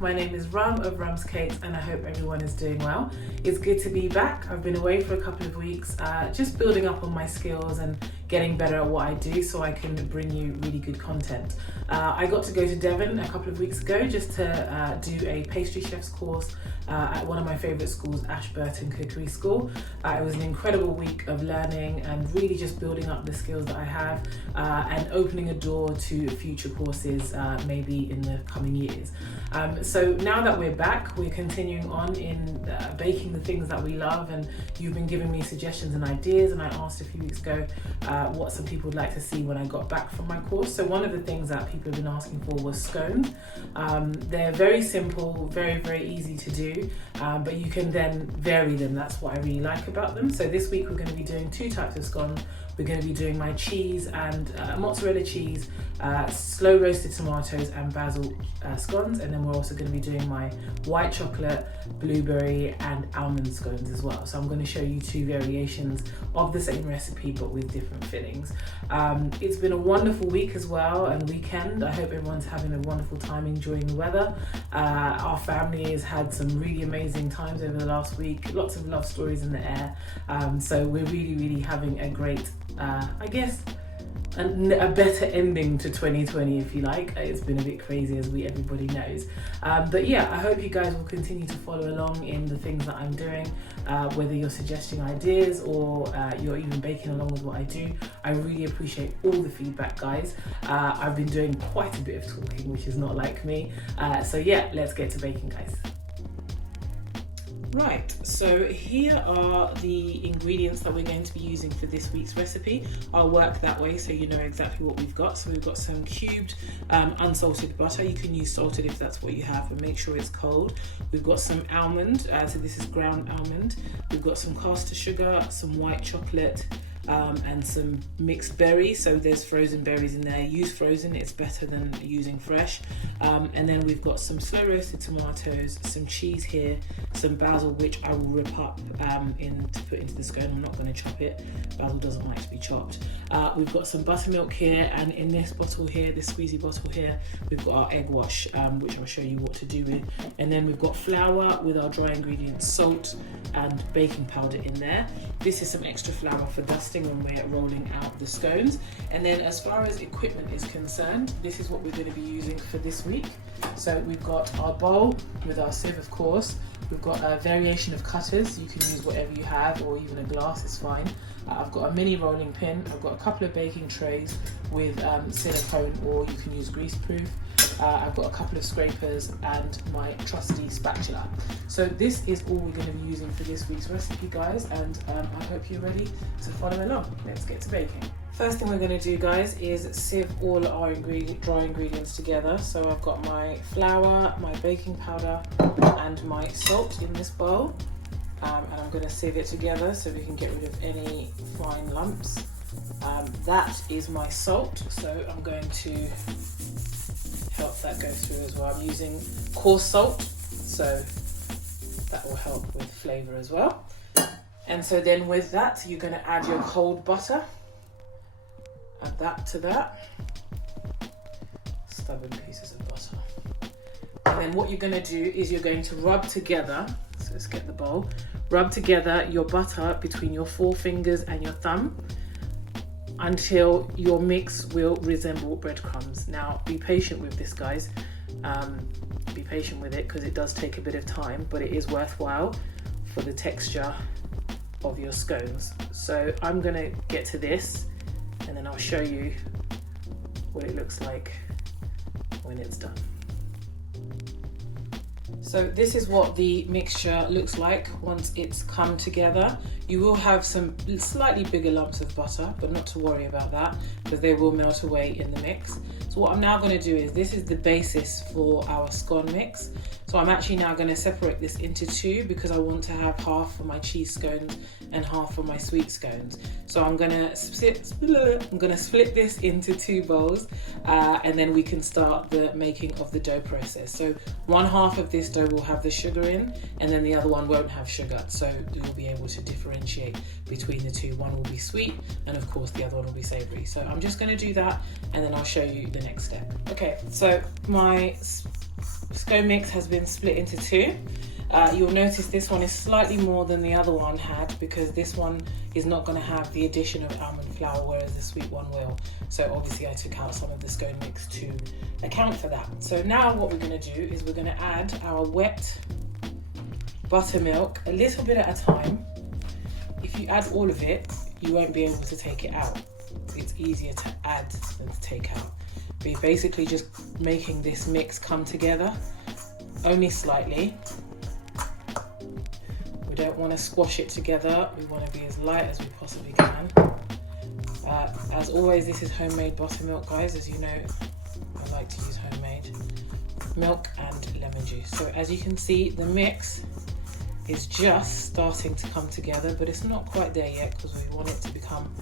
My name is Rum of Rums Cakes and I hope everyone is doing well. It's good to be back. I've been away for a couple of weeks, just building up on my skills and getting better at what I do so I can bring you really good content. I got to go to Devon a couple of weeks ago just to do a pastry chef's course at one of my favourite schools, Ashburton Cookery School. It was an incredible week of learning and really just building up the skills that I have and opening a door to future courses maybe in the coming years. So now that we're back, we're continuing on in baking the things that we love, and you've been giving me suggestions and ideas, and I asked a few weeks ago what some people would like to see when I got back from my course. So one of the things that people have been asking for was scones. They're very simple, very, very easy to do, but you can then vary them. That's what I really like about them. So this week we're going to be doing two types of scones. We're going to be doing my cheese and mozzarella cheese, slow roasted tomatoes and basil scones, and then we're also going to be doing my white chocolate, blueberry and almond scones as well. So I'm going to show you two variations of the same recipe but with different fillings. It's been a wonderful week as well and weekend. I hope everyone's having a wonderful time enjoying the weather. Our family has had some really amazing times over the last week, lots of love stories in the air. So we're really having a great I guess a better ending to 2020, if you like. It's been a bit crazy, as everybody knows, but yeah, I hope you guys will continue to follow along in the things that I'm doing, whether you're suggesting ideas or you're even baking along with what I do. I really appreciate all the feedback, guys. I've been doing quite a bit of talking, which is not like me, so yeah, let's get to baking, guys. Right, so here are the ingredients that we're going to be using for this week's recipe. I'll work that way so you know exactly what we've got. So we've got some cubed unsalted butter. You can use salted if that's what you have, but make sure it's cold. We've got some almond, so this is ground almond. We've got some caster sugar, some white chocolate, and some mixed berries. So there's frozen berries in there. Use frozen, it's better than using fresh. And then we've got some slow roasted tomatoes, some cheese here, some basil, which I will rip up to put into the scone. I'm not going to chop it. Basil doesn't like to be chopped. We've got some buttermilk here, and in this bottle here, this squeezy bottle here, we've got our egg wash, which I'll show you what to do with. And then we've got flour with our dry ingredients, salt and baking powder in there. This is some extra flour for dusting when we're rolling out the scones. And then as far as equipment is concerned, this is what we're going to be using for this week. So we've got our bowl with our sieve, of course. We've got a variation of cutters. You can use whatever you have, or even a glass is fine. I've got a mini rolling pin. I've got a couple of baking trays with silicone, or you can use greaseproof. I've got a couple of scrapers and my trusty spatula. So this is all we're going to be using for this week's recipe, guys, and I hope you're ready to follow along. Let's get to baking. First thing we're going to do, guys, is sieve all our dry ingredients together. So I've got my flour, my baking powder and my salt in this bowl, and I'm going to sieve it together so we can get rid of any fine lumps. That is my salt, so I'm going to help that go through as well. I'm using coarse salt, so that will help with flavour as well. And so then with that, you're going to add your cold butter. Add that to that. Stubborn pieces of butter. And then what you're going to do is you're going to rub together, so let's get the bowl, rub together your butter between your forefingers and your thumb until your mix will resemble breadcrumbs. Now be patient with this, guys. Be patient with it because it does take a bit of time, but it is worthwhile for the texture of your scones. So I'm going to get to this and then I'll show you what it looks like when it's done. So this is what the mixture looks like once it's come together. You will have some slightly bigger lumps of butter, but not to worry about that because they will melt away in the mix. So what I'm now going to do is, this is the basis for our scone mix. So I'm actually now going to separate this into two because I want to have half for my cheese scones and half for my sweet scones. So I'm going to split this into two bowls, and then we can start the making of the dough process. So one half of this dough will have the sugar in, and then the other one won't have sugar. So you'll be able to differentiate between the two. One will be sweet, and of course the other one will be savoury. So I'm just going to do that, and then I'll show you the next step. Okay, so my scone mix has been split into two. You'll notice this one is slightly more than the other one had, because this one is not going to have the addition of almond flour, whereas the sweet one will. So obviously I took out some of the scone mix to account for that. So now what we're going to do is we're going to add our wet buttermilk a little bit at a time. If you add all of it, you won't be able to take it out. It's easier to add than to take out. But you're basically just making this mix come together, only slightly. We don't want to squash it together. We want to be as light as we possibly can. As always, this is homemade buttermilk, guys. As you know, I like to use homemade milk and lemon juice. So as you can see, the mix is just starting to come together, but it's not quite there yet because we want it to become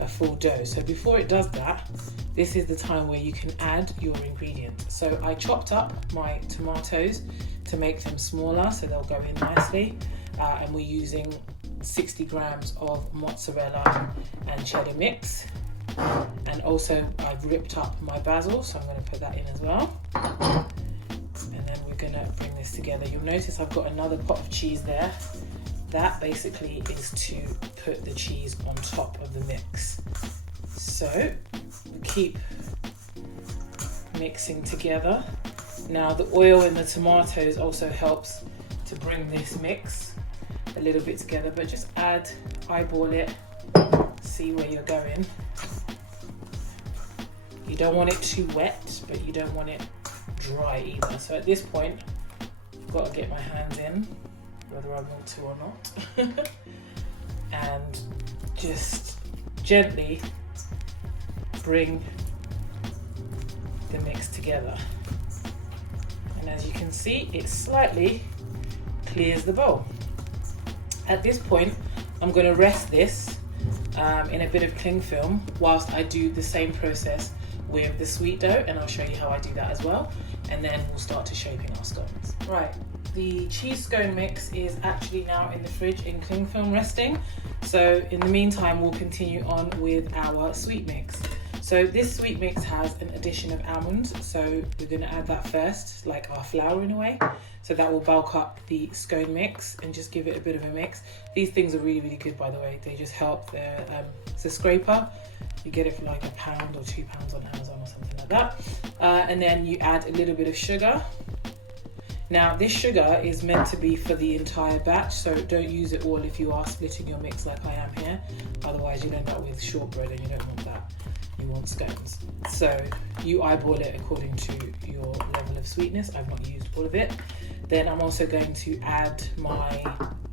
a full dough. So before it does that, this is the time where you can add your ingredients. So I chopped up my tomatoes to make them smaller so they'll go in nicely, and we're using 60 grams of mozzarella and cheddar mix, and also I've ripped up my basil, so I'm going to put that in as well. And then we're going to bring this together. You'll notice I've got another pot of cheese there. That basically is to put the cheese on top of the mix. So we keep mixing together. Now the oil in the tomatoes also helps to bring this mix a little bit together, but just eyeball it, see where you're going. You don't want it too wet, but you don't want it dry either. So at this point, I've got to get my hands in, whether I want to or not, and just gently bring the mix together. And as you can see, it slightly clears the bowl. At this point, I'm going to rest this in a bit of cling film whilst I do the same process with the sweet dough, and I'll show you how I do that as well, and then we'll start to shaping our scones. Right, the cheese scone mix is actually now in the fridge in cling film resting, so in the meantime we'll continue on with our sweet mix. So this sweet mix has an addition of almonds, so we're going to add that first, like our flour in a way. So that will bulk up the scone mix and just give it a bit of a mix. These things are really, really good, by the way. They just help. It's a scraper. You get it for like £1 or £2 on Amazon or something like that. And then you add a little bit of sugar. Now this sugar is meant to be for the entire batch, so don't use it all if you are splitting your mix like I am here. Otherwise you'll end up with shortbread and you don't want that. You want scones. So you eyeball it according to your level of sweetness. I've not used all of it. Then I'm also going to add my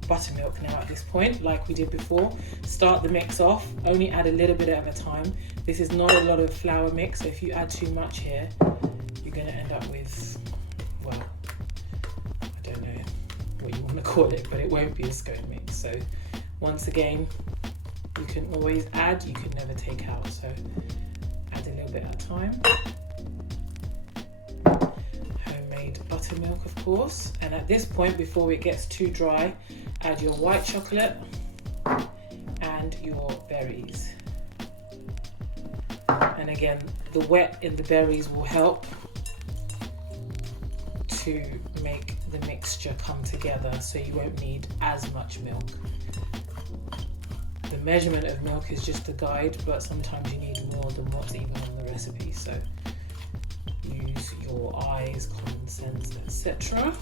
buttermilk now at this point, like we did before. Start the mix off, only add a little bit at a time. This is not a lot of flour mix, so if you add too much here, you're going to end up with, well, I don't know what you want to call it, but it won't be a scone mix. So once again, you can always add, you can never take out, so add a little bit at a time. Homemade buttermilk, of course, and at this point, before it gets too dry, add your white chocolate and your berries. And again, the wet in the berries will help to make the mixture come together, so you won't need as much milk. The measurement of milk is just a guide, but sometimes you need more than what's even on the recipe, so use your eyes, common sense, etc.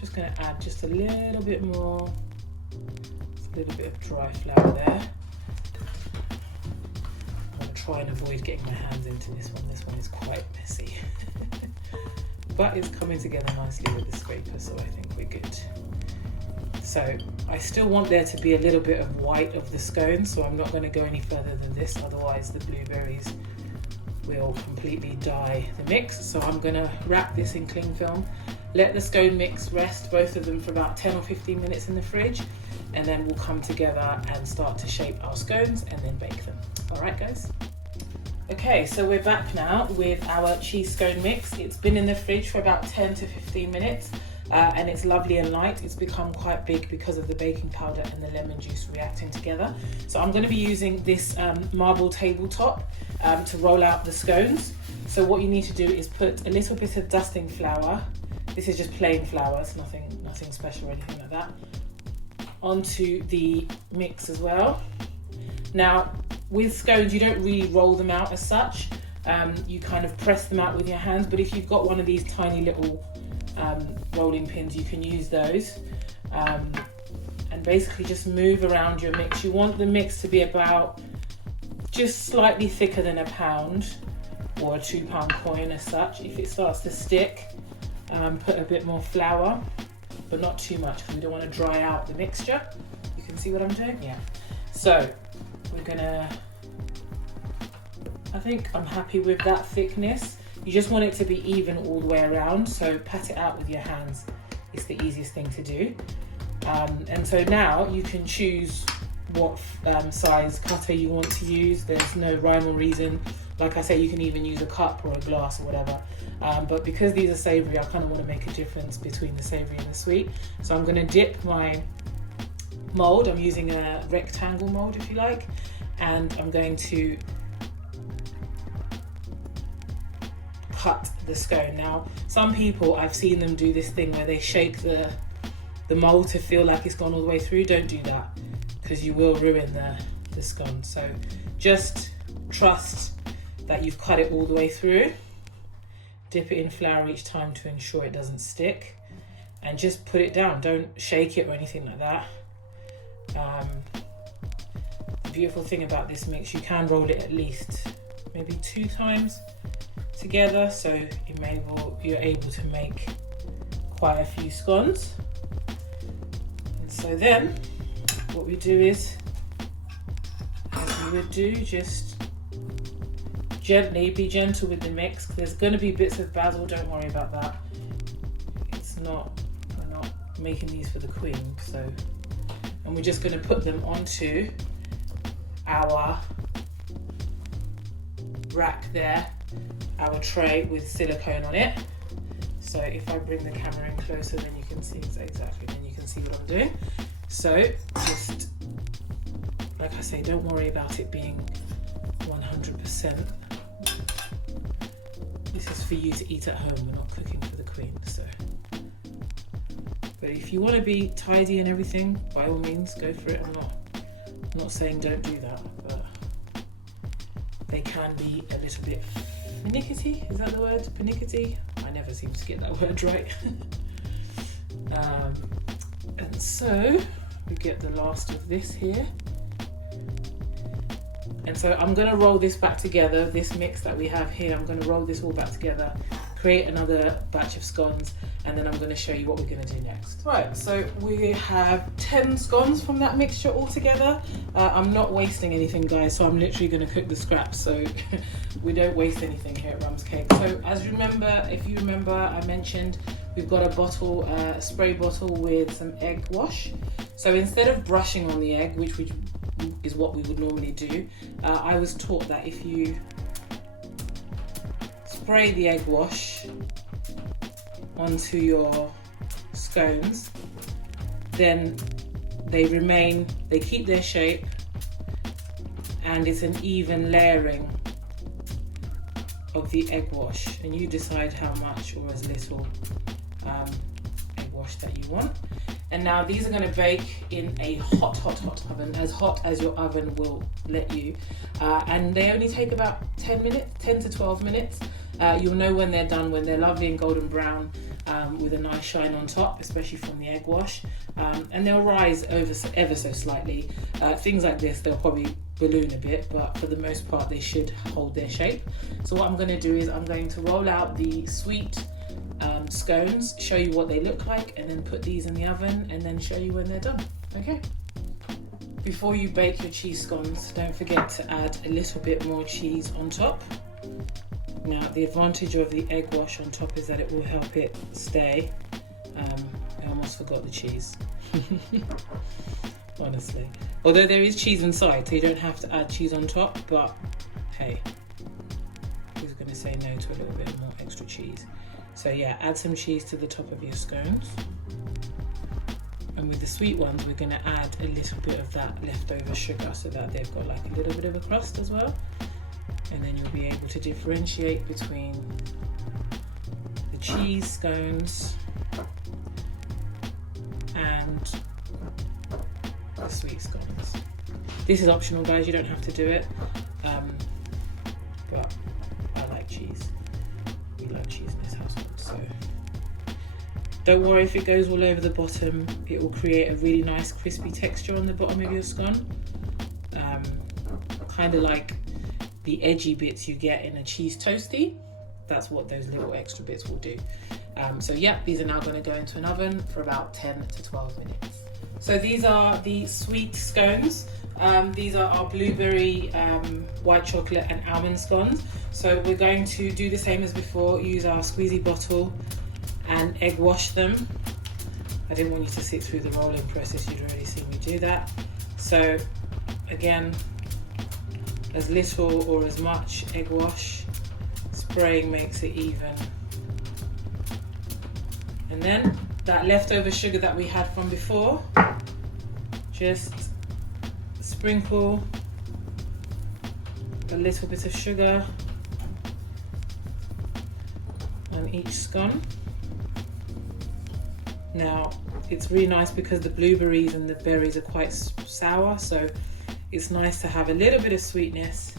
Just going to add just a little bit more, a little bit of dry flour there. I'm going to try and avoid getting my hands into this one. This one is quite messy, but it's coming together nicely with the scraper, so I think we're good. So I still want there to be a little bit of white of the scone, so I'm not going to go any further than this, otherwise the blueberries will completely dye the mix. So I'm going to wrap this in cling film, let the scone mix rest, both of them, for about 10 or 15 minutes in the fridge, and then we'll come together and start to shape our scones and then bake them. All right, guys? Okay, so we're back now with our cheese scone mix. It's been in the fridge for about 10 to 15 minutes. and it's lovely and light. It's become quite big because of the baking powder and the lemon juice reacting together. So I'm going to be using this marble tabletop to roll out the scones. So what you need to do is put a little bit of dusting flour. This is just plain flour, it's nothing special or anything like that, onto the mix as well. Now with scones you don't really roll them out as such, you kind of press them out with your hands, but if you've got one of these tiny little rolling pins, you can use those, and basically just move around your mix. You want the mix to be about just slightly thicker than a pound or a £2 coin as such. If it starts to stick, put a bit more flour, but not too much because we don't want to dry out the mixture. You can see what I'm doing? Yeah. So we're gonna, I think I'm happy with that thickness. You just want it to be even all the way around, so pat it out with your hands. It's the easiest thing to do. And so now you can choose what size cutter you want to use. There's no rhyme or reason. Like I say, you can even use a cup or a glass or whatever. But because these are savoury, I kind of want to make a difference between the savoury and the sweet. So I'm going to dip my mould. I'm using a rectangle mould, if you like, and I'm going to cut the scone. Now, some people, I've seen them do this thing where they shake the mould to feel like it's gone all the way through. Don't do that, because you will ruin the scone. So just trust that you've cut it all the way through. Dip it in flour each time to ensure it doesn't stick, and just put it down. Don't shake it or anything like that. The beautiful thing about this mix, you can roll it at least maybe 2 times together, so you're able to make quite a few scones. And so then what we do is, as we would do, just gently, be gentle with the mix. There's going to be bits of basil, don't worry about that. We're not making these for the queen. So, and we're just going to put them onto our rack there, our tray with silicone on it. So if I bring the camera in closer, then you can see exactly, then you can see what I'm doing. So just, like I say, don't worry about it being 100%. This is for you to eat at home. We're not cooking for the queen. So, but if you want to be tidy and everything, by all means, go for it. I'm not saying don't do that, but they can be a little bit finicky. Is that the word? Finicky? I never seem to get that word right. And so we get the last of this here. And so I'm going to roll this back together, this mix that we have here. I'm going to roll this all back together, create another batch of scones, and then I'm going to show you what we're going to do next. Right, so we have 10 scones from that mixture all together. I'm not wasting anything, guys, so I'm literally going to cook the scraps, so we don't waste anything here at Rums Cake. So as you remember, if you remember, I mentioned we've got a bottle, a spray bottle with some egg wash. So instead of brushing on the egg, which is what we would normally do, I was taught that if you spray the egg wash onto your scones, then they keep their shape, and it's an even layering of the egg wash, and you decide how much or as little egg wash that you want. And now these are going to bake in a hot oven, as hot as your oven will let you. And they only take about 10 to 12 minutes. You'll know when they're done, when they're lovely and golden brown, with a nice shine on top, especially from the egg wash. And they'll rise ever so slightly. Things like this, they'll probably balloon a bit, but for the most part, they should hold their shape. So what I'm going to do is I'm going to roll out the sweet scones, show you what they look like, and then put these in the oven and then show you when they're done. Okay. Before you bake your cheese scones, don't forget to add a little bit more cheese on top. Now the advantage of the egg wash on top is that it will help it stay. I almost forgot the cheese. Honestly. Although there is cheese inside, so you don't have to add cheese on top, but hey, who's going to say no to a little bit more extra cheese? So yeah, add some cheese to the top of your scones. And with the sweet ones, we're gonna add a little bit of that leftover sugar so that they've got like a little bit of a crust as well. And then you'll be able to differentiate between the cheese scones and the sweet scones. This is optional, guys, you don't have to do it, but I like cheese. We love cheese in this household, so don't worry if it goes all over the bottom. It will create a really nice crispy texture on the bottom of your scone, kind of like the edgy bits you get in a cheese toasty. That's what those little extra bits will do. So yeah, these are now going to go into an oven for about 10 to 12 minutes. So these are the sweet scones. These are our blueberry, white chocolate and almond scones. So we're going to do the same as before, use our squeezy bottle and egg wash them. I didn't want you to sit through the rolling process, you'd already seen me do that. So again, as little or as much egg wash, spraying makes it even. And then that leftover sugar that we had from before, just sprinkle a little bit of sugar on each scone. Now it's really nice because the blueberries and the berries are quite sour, so it's nice to have a little bit of sweetness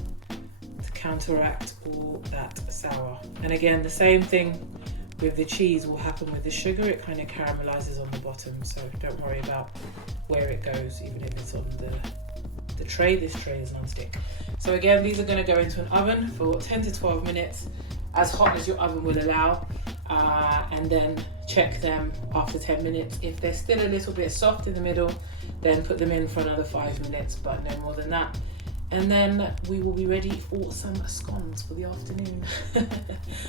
to counteract all that sour. And again, the same thing with the cheese will happen with the sugar. It kind of caramelizes on the bottom, so don't worry about where it goes, even if it's on the tray. This tray is non-stick. So again, these are going to go into an oven for 10 to 12 minutes, as hot as your oven will allow, and then check them after 10 minutes. If they're still a little bit soft in the middle, then put them in for another 5 minutes, but no more than that. And then we will be ready for some scones for the afternoon.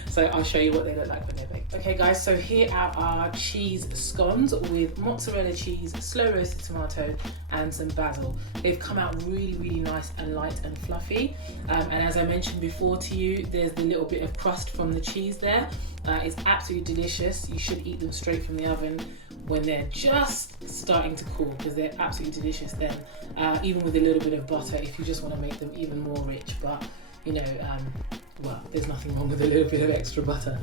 So I'll show you what they look like when they're baked. Okay guys, so here are our cheese scones with mozzarella cheese, slow roasted tomato and some basil. They've come out really, really nice and light and fluffy. And as I mentioned before to you, there's the little bit of crust from the cheese there. It's absolutely delicious. You should eat them straight from the oven when they're just starting to cool, because they're absolutely delicious then, even with a little bit of butter if you just want to make them even more rich. But you know, well, there's nothing wrong with a little bit of extra butter.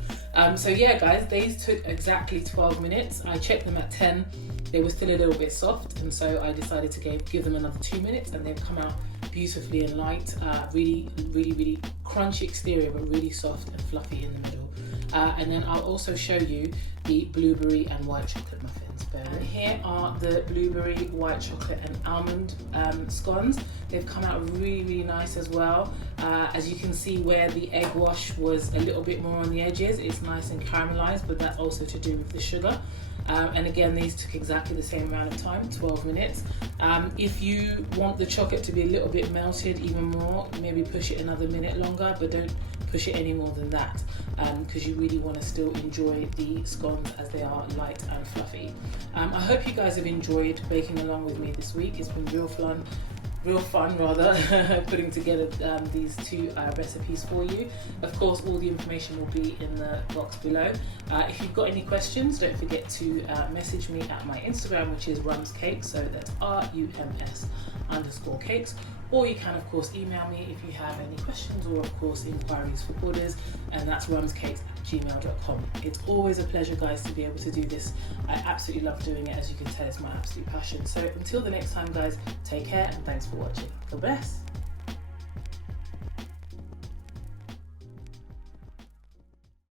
So yeah guys, these took exactly 12 minutes. I checked them at 10. They were still a little bit soft, and so I decided to give them another 2 minutes, and they've come out beautifully and light, really, really, really crunchy exterior, but really soft and fluffy in the middle. And then I'll also show you the blueberry and white chocolate muffins. And here are the blueberry, white chocolate and almond scones. They've come out really, really nice as well. As you can see, where the egg wash was a little bit more on the edges, it's nice and caramelized, but that's also to do with the sugar. And again, these took exactly the same amount of time, 12 minutes. If you want the chocolate to be a little bit melted even more, maybe push it another minute longer, but don't push it any more than that, because you really want to still enjoy the scones as they are light and fluffy. I hope you guys have enjoyed baking along with me this week. It's been real fun putting together these two recipes for you. Of course, all the information will be in the box below. If you've got any questions, don't forget to message me at my Instagram, which is Rums Cakes, so that's RUMS_cakes. Or you can of course email me if you have any questions or of course inquiries for orders, and that's rumscakes@gmail.com. It's always a pleasure guys to be able to do this. I absolutely love doing it. As you can tell, it's my absolute passion. So until the next time guys, take care and thanks for watching. God bless.